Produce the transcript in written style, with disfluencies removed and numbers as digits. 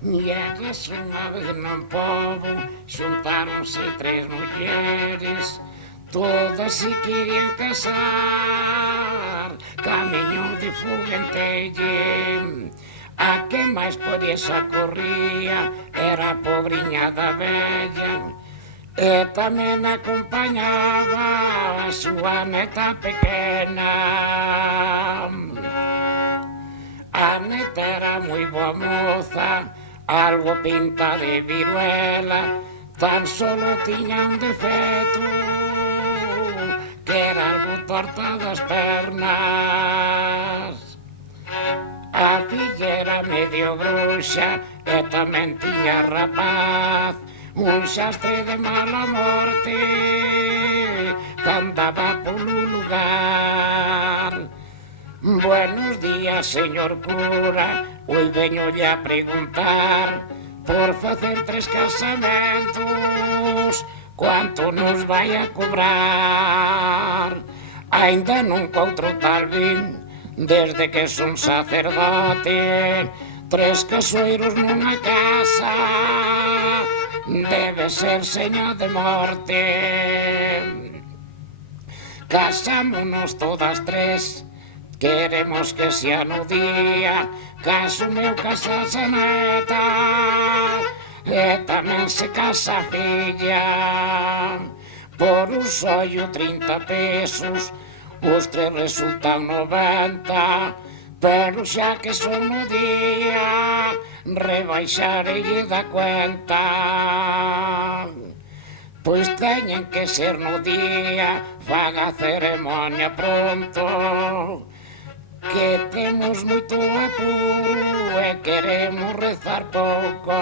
Eras unha vez nun pobo, xuntáronse tres mulleres, todas se querían casar, camiñou de Fugentelle. A que máis por esa corría era a pobriña da vella, e tamén acompañaba a súa neta pequena. A neta era moi boa moza, algo pinta de viruela, tan solo tiña un defecto, que era algo torta das pernas. A filla era medio bruxa e tamén tiña rapaz, un xastre de mala morte que andaba polo lugar. Buenos días, señor cura, hoy veñolle a preguntar por facer 3 casamentos, cuánto nos vai a cobrar? Ainda nunca outro tal vin, desde que son sacerdote, 3 casoeiros nunha casa, debe ser seña de morte. Casámonos todas 3, queremos que sea no día, caso meu casase a neta, e tamén se casa a filla. Por un sollo 30 pesos, os 3 resultan 90, pero xa que son no día, rebaixarelle da cuenta. Pois teñen que ser no día, faga a ceremonia pronto, que temos moito apuro e queremos rezar pouco.